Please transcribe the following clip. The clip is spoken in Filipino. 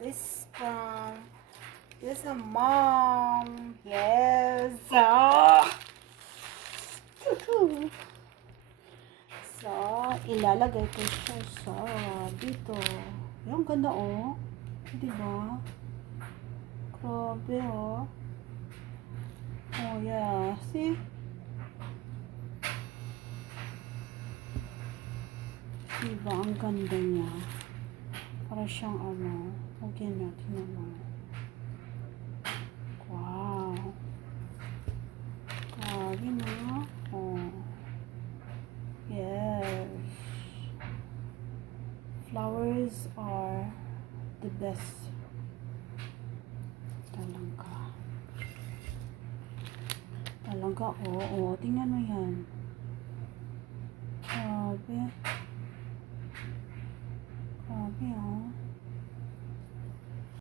this is a mom. Yes. So, ilalagay ko siya sa dito. Yung ganda oh. Diba? Grabe oh. Oh yeah. See? Diba? Ang ganda niya. Para siyang ano. Okay natin naman. Wow. Grabe na. Oh. Yes. Flowers are the best. Talaga, oo. Tingnan mo yan. Grabe. Grabe, oh.